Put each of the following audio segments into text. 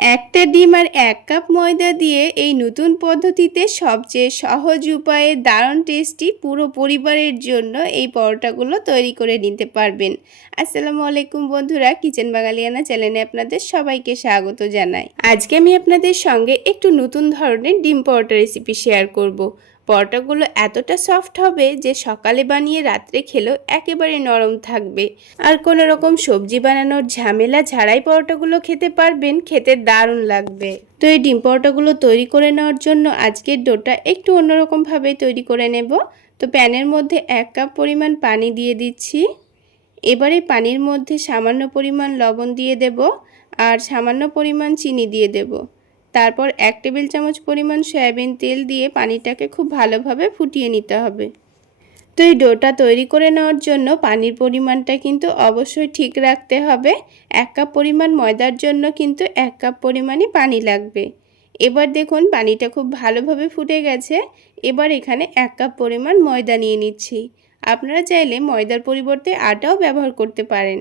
একটা ডিম আর এক কাপ ময়দা দিয়ে এই নতুন পদ্ধতিতে সবচেয়ে সহজ উপায়ে দারুণ টেস্টি পুরো পরিবারের জন্য এই পরোটাগুলো তৈরি করে নিতে পারবেন আসসালামু আলাইকুম বন্ধুরা, কিচেন বাঙালিয়ানা চ্যানেলে আপনাদের সবাইকে স্বাগত জানাই আজকে আমি আপনাদের সঙ্গে একটু নতুন ধরনের ডিম পরোটা রেসিপি শেয়ার করব। পরোটাগুলো এতটা সফট হবে যে সকালে বানিয়ে রাত্রে খেলেও একেবারে নরম থাকবে। আর কোনো রকম সবজি বানানোর ঝামেলা ছাড়াই পরোটাগুলো খেতে পারবেন, খেতে দারুণ লাগবে। তো এই ডিম পরোটাগুলো তৈরি করে নেওয়ার জন্য আজকের ডোটা একটু অন্যরকমভাবে তৈরি করে নেব। তো প্যানের মধ্যে এক কাপ পরিমাণ পানি দিয়ে দিচ্ছি। এবারে পানির মধ্যে সামান্য পরিমাণ লবণ দিয়ে দেব আর সামান্য পরিমাণ চিনি দিয়ে দেবো। তারপর এক টেবিল চামচ পরিমাণ সয়াবিন তেল দিয়ে পানিটাকে খুব ভালোভাবে ফুটিয়ে নিতে হবে। তো এই ডোটা তৈরি করে নেওয়ার জন্য পানির পরিমাণটা কিন্তু অবশ্যই ঠিক রাখতে হবে। এক কাপ পরিমাণ ময়দার জন্য কিন্তু এক কাপ পরিমাণই পানি লাগবে। এবার দেখুন পানিটা খুব ভালোভাবে ফুটে গেছে। এবার এখানে এক কাপ পরিমাণ ময়দা নিয়ে নিচ্ছি। আপনারা চাইলে ময়দার পরিবর্তে আটাও ব্যবহার করতে পারেন।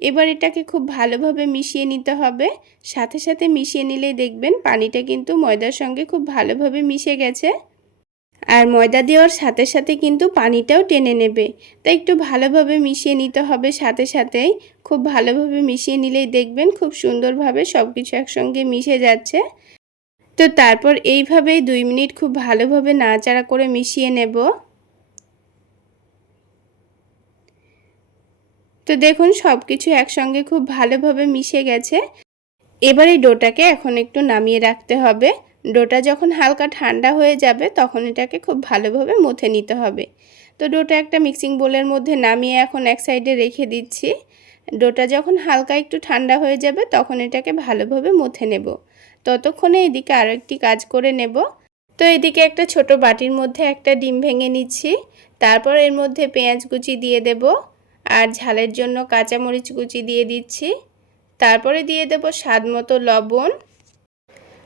এবার এটাকে খুব ভালোভাবে মিশিয়ে নিতে হবে। সাথে সাথে মিশিয়ে নিলেই দেখবেন পানিটা কিন্তু ময়দার সঙ্গে খুব ভালোভাবে মিশে গেছে। আর ময়দা দেওয়ার সাথে সাথে কিন্তু পানিটাও টেনে নেবে। তাই একটু ভালোভাবে মিশিয়ে নিতে হবে সাথে সাথেই। খুব ভালোভাবে মিশিয়ে নিলেই দেখবেন খুব সুন্দরভাবে সব কিছু একসঙ্গে মিশে যাচ্ছে। তো তারপর এইভাবেই দুই মিনিট খুব ভালোভাবে নাড়াচাড়া করে মিশিয়ে নেব। তো দেখুন সব কিছু একসঙ্গে খুব ভালোভাবে মিশে গেছে। এবার এই ডোটাকে এখন একটু নামিয়ে রাখতে হবে। ডোটা যখন হালকা ঠান্ডা হয়ে যাবে, তখন এটাকে খুব ভালোভাবে মুথে নিতে হবে। তো ডোটা একটা মিক্সিং বোলের মধ্যে নামিয়ে এখন এক সাইডে রেখে দিচ্ছি। ডোটা যখন হালকা একটু ঠান্ডা হয়ে যাবে, তখন এটাকে ভালোভাবে মুথে নেব। ততক্ষণে এদিকে আরও একটি কাজ করে নেব। তো এদিকে একটা ছোট বাটির মধ্যে একটা ডিম ভেঙে নিচ্ছি। তারপর এর মধ্যে পেঁয়াজ কুচি দিয়ে দেবো। আর ঝালের জন্য কাঁচামরিচ কুচি দিয়ে দিচ্ছি। তারপরে দিয়ে দেব স্বাদ মতো লবণ।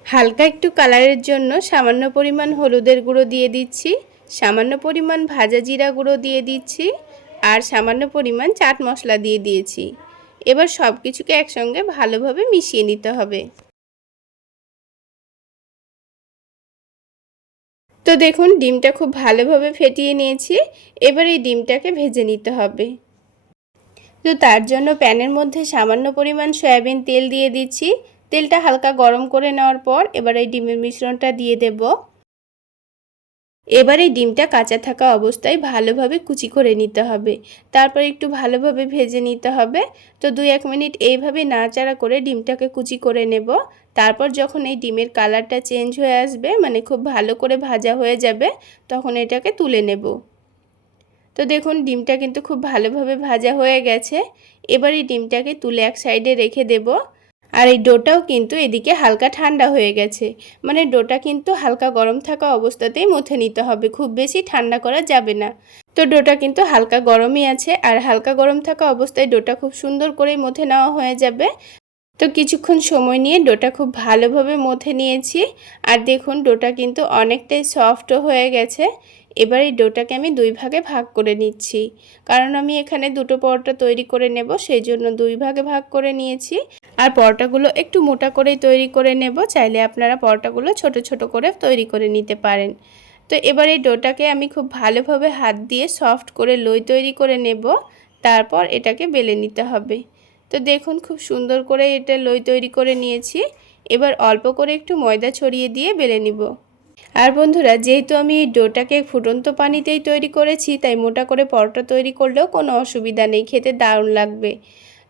হালকা একটু কালারের জন্য সামান্য পরিমাণ হলুদের গুঁড়ো দিয়ে দিচ্ছি। সামান্য পরিমাণ ভাজা জিরা গুঁড়ো দিয়ে দিচ্ছি আর সামান্য পরিমাণ চাট মশলা দিয়ে দিয়েছি। এবার সব কিছুকে একসঙ্গে ভালোভাবে মিশিয়ে নিতে হবে। তো দেখুন, ডিমটা খুব ভালোভাবে ফেটিয়ে নিয়েছি। এবার এই ডিমটাকে ভেজে নিতে হবে। তো তার জন্য প্যানের মধ্যে সামান্য পরিমাণ সয়াবিন তেল দিয়ে দিচ্ছি। তেলটা হালকা গরম করে নেওয়ার পর এবার এই ডিমের মিশ্রণটা দিয়ে দেব। এবার এই ডিমটা কাঁচা থাকা অবস্থায় ভালোভাবে কুচি করে নিতে হবে। তারপর একটু ভালোভাবে ভেজে নিতে হবে। তো দুই এক মিনিট এইভাবে নাড়াচাড়া করে ডিমটাকে কুচি করে নেব। তারপর যখন এই ডিমের কালারটা চেঞ্জ হয়ে আসবে মানে খুব ভালো করে ভাজা হয়ে যাবে, তখন এটাকে তুলে নেব। তো দেখুন, ডিমটা কিন্তু খুব ভালোভাবে ভাজা হয়ে গেছে। এবার এই ডিমটাকে তুলে এক সাইডে রেখে দেব। আর এই ডোটাও কিন্তু এদিকে হালকা ঠান্ডা হয়ে গেছে। মানে ডোটা কিন্তু হালকা গরম থাকা অবস্থাতেই মুথে নিতে হবে। খুব বেশি ঠান্ডা করা যাবে না। তো ডোটা কিন্তু হালকা গরমই আছে। আর হালকা গরম থাকা অবস্থায় ডোটা খুব সুন্দর করে মুথে নেওয়া হয়ে যাবে। তো কিছুক্ষণ সময় নিয়ে ডোটা খুব ভালোভাবে মথে নিয়েছি। আর দেখুন, ডোটা কিন্তু অনেকটাই সফটও হয়ে গেছে। এবার এই ডোটাকে আমি দুই ভাগে ভাগ করে নিচ্ছি। কারণ আমি এখানে দুটো পরোটা তৈরি করে নেব, সেই জন্য দুই ভাগে ভাগ করে নিয়েছি। আর পরোটাগুলো একটু মোটা করেই তৈরি করে নেব, চাইলে আপনারা পরোটাগুলো ছোট ছোট করে তৈরি করে নিতে পারেন। তো এবার এই ডোটাকে আমি খুব ভালোভাবে হাত দিয়ে সফট করে লই তৈরি করে নেব। তারপর এটাকে বেলে নিতে হবে। তো দেখুন খুব সুন্দর করে এটা লই তৈরি করে নিয়েছি। এবার অল্প করে একটু ময়দা ছড়িয়ে দিয়ে বেলে নিব। আর বন্ধুরা, যেহেতু আমি এই ডোটাকে ফুটন্ত পানিতেই তৈরি করেছি, তাই মোটা করে পরোটা তৈরি করলেও কোনো অসুবিধা নেই, খেতে দারুণ লাগবে।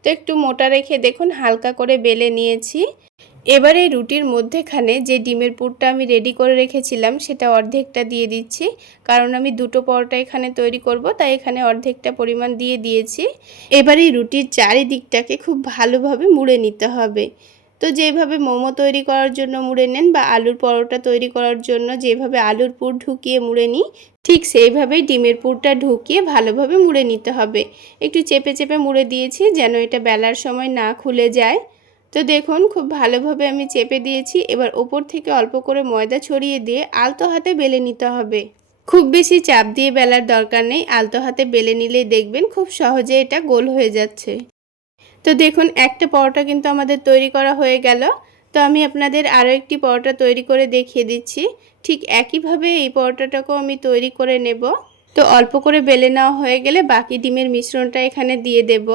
তো একটু মোটা রেখে দেখুন, হালকা করে বেলে নিয়েছি। এবার এই রুটির মধ্যেখানে যে ডিমের পুরটা আমি রেডি করে রেখেছিলাম, সেটা অর্ধেকটা দিয়ে দিচ্ছি। কারণ আমি দুটো পরোটা এখানে তৈরি করব, তাই এখানে অর্ধেকটা পরিমাণ দিয়ে দিয়েছি। এবার এই রুটির চারিদিকটাকে খুব ভালোভাবে মুড়ে নিতে হবে। তো যেভাবে মোমো তৈরি করার জন্য মুড়ে নেন বা আলুর পরোটা তৈরি করার জন্য যেভাবে আলুর পুর ঢুকিয়ে মুড়ে নিই, ঠিক সেইভাবেই ডিমের পুরটা ঢুকিয়ে ভালোভাবে মুড়ে নিতে হবে। একটু চেপে চেপে মুড়ে দিয়েছি যেন এটা বেলার সময় না খুলে যায়। তো দেখুন, খুব ভালোভাবে আমি চেপে দিয়েছি। এবার ওপর থেকে অল্প করে ময়দা ছড়িয়ে দিয়ে আলতো হাতে বেলে নিতে হবে। খুব বেশি চাপ দিয়ে বেলার দরকার নেই। আলতো হাতে বেলে নিলেই দেখবেন খুব সহজে এটা গোল হয়ে যাচ্ছে। তো দেখুন, একটা পরোটা কিন্তু আমাদের তৈরি করা হয়ে গেল। তো আমি আপনাদের আরও একটি পরোটা তৈরি করে দেখিয়ে দিচ্ছি। ঠিক একইভাবে এই পরোটাটাকেও আমি তৈরি করে নেব। তো অল্প করে বেলে নেওয়া হয়ে গেলে বাকি ডিমের মিশ্রণটা এখানে দিয়ে দেব।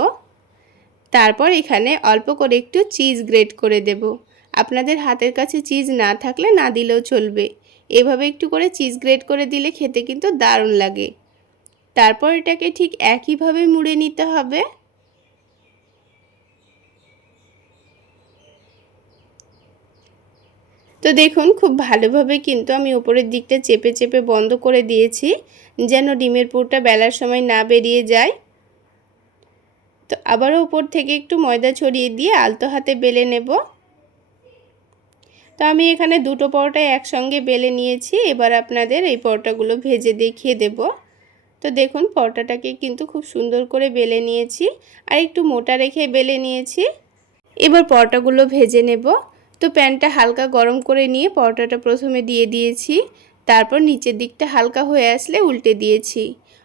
তারপর এখানে অল্প করে একটু চিজ গ্রেট করে দেব। আপনাদের হাতের কাছে চিজ না থাকলে না দিলেও চলবে। এভাবে একটু করে চিজ গ্রেট করে দিলে খেতে কিন্তু দারুণ লাগে। তারপর এটাকে ঠিক একইভাবে মুড়ে নিতে হবে। তো দেখুন, খুব ভালোভাবে কিন্তু আমি উপরের দিকটা চেপে চেপে বন্ধ করে দিয়েছি, যেন ডিমের পুরটা বেলার সময় না বেরিয়ে যায়। তো আবারও উপর থেকে একটু ময়দা ছড়িয়ে দিয়ে আলতো হাতে বেলে নেব। তো আমি এখানে দুটো পরোটাই একসঙ্গে বেলে নিয়েছি। এবার আপনাদের এই পরোটাগুলো ভেজে দেখিয়ে দেব। তো দেখুন, পরোটাটাকে কিন্তু খুব সুন্দর করে বেলে নিয়েছি আর একটু মোটা রেখে বেলে নিয়েছি। এবার পরোটাগুলো ভেজে নেব। তো প্যানটা হালকা গরম করে নিয়ে পরোটাটা প্রথমে দিয়ে দিয়েছি। তারপর নিচের দিকটা হালকা হয়ে আসলে উল্টে দিয়েছি।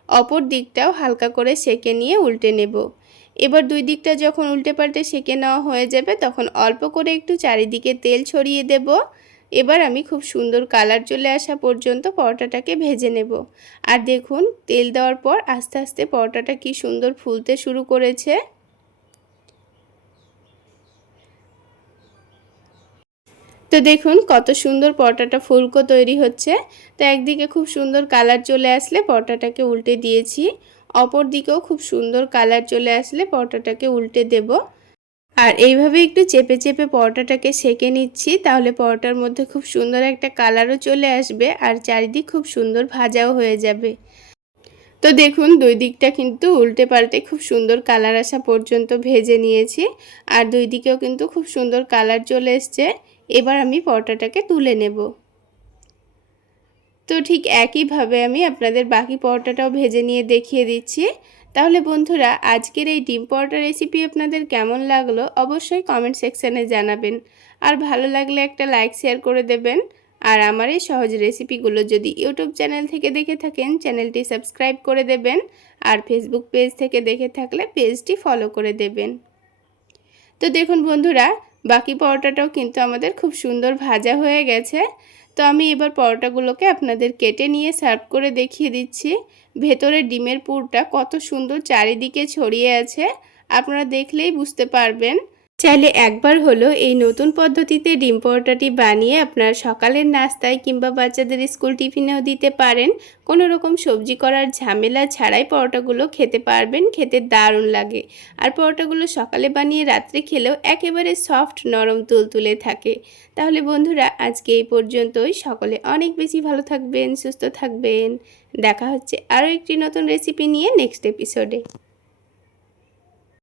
অপর দিকটাও হালকা করে সেকে নিয়ে উল্টে নেব। এবার দুই দিকটা যখন উল্টে পাল্টে সেঁকে নেওয়া হয়ে যাবে, তখন অল্প করে একটু চারিদিকে তেল ছড়িয়ে দেব। এবার আমি খুব সুন্দর কালার চলে আসা পর্যন্ত পরোটাটাকে ভেজে নেব। আর দেখুন, তেল দেওয়ার পর আস্তে আস্তে পরোটাটা কি সুন্দর ফুলতে শুরু করেছে। তো দেখুন, কত সুন্দর পরোটাটা ফুলকো তৈরি হচ্ছে। তো একদিকে খুব সুন্দর কালার চলে আসলে পরোটাটাকে উল্টে দিয়েছি। অপর দিকেও খুব সুন্দর কালার চলে আসলে পরোটাটাকে উল্টে দেব। আর এইভাবে একটু চেপে চেপে পরোটাটাকে সেকে নিচ্ছি, তাহলে পরোটার মধ্যে খুব সুন্দর একটা কালারও চলে আসবে আর চারিদিক খুব সুন্দর ভাজাও হয়ে যাবে। তো দেখুন, দুই দিকটা কিন্তু উল্টে পাল্টে খুব সুন্দর কালার আসা পর্যন্ত ভেজে নিয়েছি আর দুই দিকেও কিন্তু খুব সুন্দর কালার চলে এসছে। এবার আমি পরোটাটাকে তুলে নেব। তো ঠিক একইভাবে আমি আপনাদের বাকি পরোটাটাও ভেজে নিয়ে দেখিয়ে দিচ্ছি। তাহলে বন্ধুরা, আজকের এই ডিম পরোটা রেসিপি আপনাদের কেমন লাগল অবশ্যই কমেন্ট সেকশানে জানাবেন। আর ভালো লাগলে একটা লাইক শেয়ার করে দেবেন। আর আমার এই সহজ রেসিপিগুলো যদি ইউটিউব চ্যানেল থেকে দেখে থাকেন চ্যানেলটি সাবস্ক্রাইব করে দেবেন। আর ফেসবুক পেজ থেকে দেখে থাকলে পেজটি ফলো করে দেবেন। তো দেখুন বন্ধুরা, বাকি পরোটাটাও কিন্তু আমাদের খুব সুন্দর ভাজা হয়ে গেছে। তো আমি এবার পরোটাগুলোকে আপনাদের কেটে নিয়ে সার্ভ করে দেখিয়ে দিচ্ছি। ভেতরে ডিমের পুরটা কত সুন্দর চারিদিকে ছড়িয়ে আছে। আপনারা দেখলেই বুঝতে পারবেন। চাইলে একবার হলো এই নতুন পদ্ধতিতে ডিম পরোটাটি বানিয়ে আপনার সকালের নাস্তায় কিংবা বাচ্চাদের স্কুল টিফিনেও দিতে পারেন। কোনো রকম সবজি করার ঝামেলা ছাড়াই পরোটাগুলো খেতে পারবেন, খেতে দারুণ লাগে। আর পরোটাগুলো সকালে বানিয়ে রাত্রে খেলেও একেবারে সফট নরম তুলতুলে থাকে। তাহলে বন্ধুরা, আজকে এই পর্যন্তই। সকলে অনেক বেশি ভালো থাকবেন, সুস্থ থাকবেন। দেখা হচ্ছে আরও একটি নতুন রেসিপি নিয়ে নেক্সট এপিসোডে